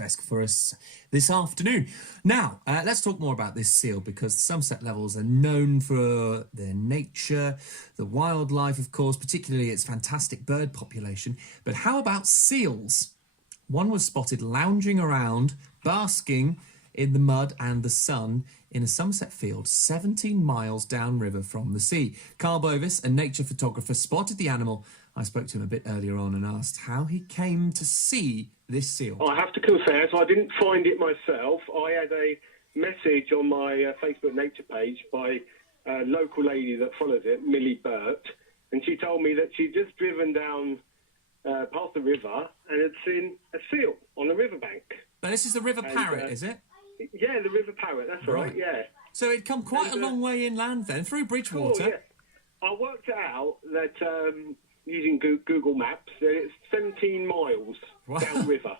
desk for us this afternoon. Now, let's talk more about this seal, because the Somerset Levels are known for their nature, the wildlife, of course, particularly its fantastic bird population. But how about seals? One was spotted lounging around, basking in the mud and the sun in a Somerset field 17 miles downriver from the sea. Carl Bovis, a nature photographer, spotted the animal. I spoke to him a bit earlier on and asked how he came to see this seal. I have to confess, I didn't find it myself. I had a message on my Facebook nature page by a local lady that follows it, Millie Burt, and she told me that she'd just driven down past the river and had seen a seal on the riverbank. Now, this is the river parrot, is it? Yeah, the river parrot, that's right, yeah. So it'd come quite a long way inland then, through Bridgewater. Cool, yeah. I worked it out that using Google Maps, that it's 17 miles downriver.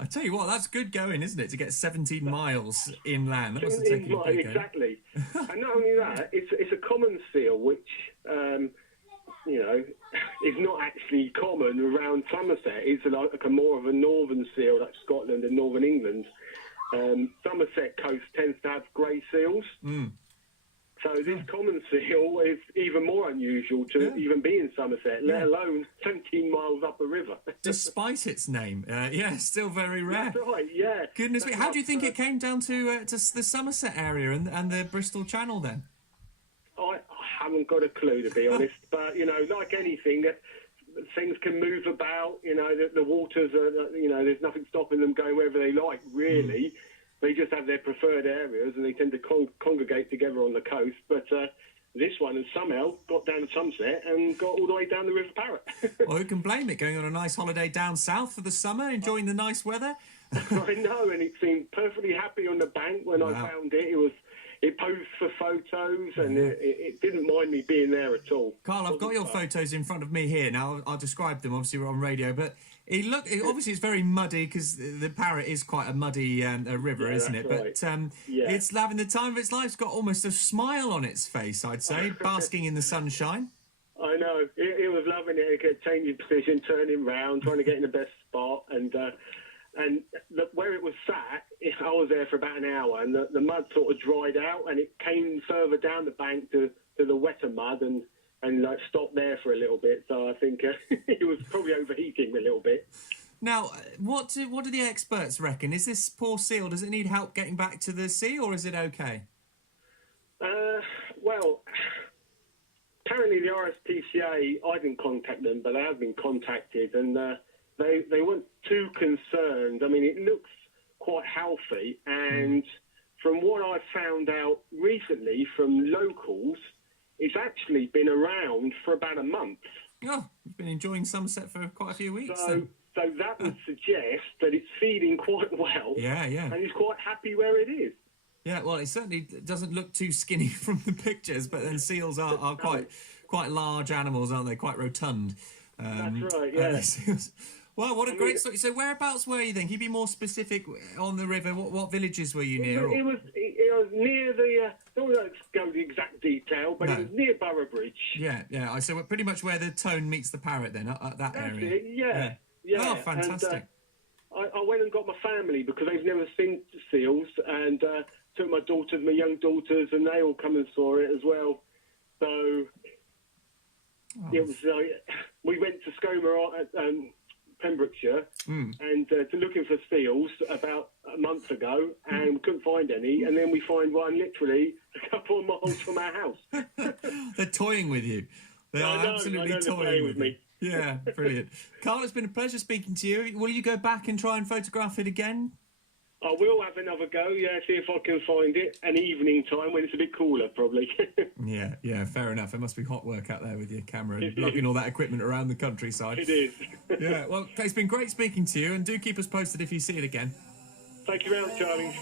I tell you what, that's good going, isn't it, to get 17 miles inland? That must have taken a big exactly. And not only that, it's a common seal, which, is not actually common around Somerset. It's like a more of a northern seal, like Scotland and northern England. Somerset coast tends to have grey seals. So this common seal is even more unusual to even be in Somerset, let alone 17 miles up a river. Despite its name. Still very rare. That's right, yeah. Goodness me. How do you think it came down to the Somerset area and the Bristol Channel then? I haven't got a clue, to be honest. But, like anything, that things can move about. The waters are, there's nothing stopping them going wherever they like, really. They just have their preferred areas and they tend to congregate together on the coast. But this one has somehow got down to Somerset and got all the way down the River Parrot. Well, who can blame it? Going on a nice holiday down south for the summer, enjoying the nice weather? I know, and it seemed perfectly happy on the bank when I found it. It posed for photos, and it didn't mind me being there at all. Carl, I've got your photos in front of me here. Now, I'll describe them. Obviously, we're on radio, but obviously, it's very muddy because the Parrot is quite a muddy river, isn't it? Right. But it's having the time of its life. It's got almost a smile on its face, I'd say, basking in the sunshine. I know. It was loving it. It kept changing position, turning round, trying to get in the best spot, and where it was sat, I was there for about an hour, and the mud sort of dried out, and it came further down the bank to the wetter mud, and stopped there for a little bit. So I think it was probably overheating a little bit. Now, what do the experts reckon? Is this poor seal, does it need help getting back to the sea, or is it okay? Well, apparently the RSPCA, I didn't contact them, but they have been contacted, and they weren't too concerned. I mean, it looks quite healthy, and from what I found out recently from locals, it's actually been around for about a month. Oh, you've been enjoying Somerset for quite a few weeks. So that would suggest that it's feeding quite well. Yeah. And it's quite happy where it is. Yeah, well, it certainly doesn't look too skinny from the pictures, but then seals are quite large animals, aren't they? Quite rotund. That's right, yeah. Well, what a great story. So whereabouts were you then? Can you be more specific on the river? What villages were you near? It was near the, I don't want to go the exact detail, but it was near Boroughbridge. Yeah. So we're pretty much where the Tone meets the Parrot then, at that area. That's it, yeah. Oh, fantastic. And, I went and got my family because they've never seen seals, and took my young daughters, and they all come and saw it as well. So it was we went to Scomber, Pembrokeshire, and to looking for seals about a month ago, and we couldn't find any, and then we find one literally a couple of miles from our house. They're toying with you. They are absolutely toying with me. Yeah, brilliant. Carl, it's been a pleasure speaking to you. Will you go back and try and photograph it again? I will have another go, see if I can find it. An evening time when it's a bit cooler, probably. Yeah, fair enough. It must be hot work out there with your camera and lugging all that equipment around the countryside. It is. Yeah, well, it's been great speaking to you, and do keep us posted if you see it again. Thank you very much, Charlie.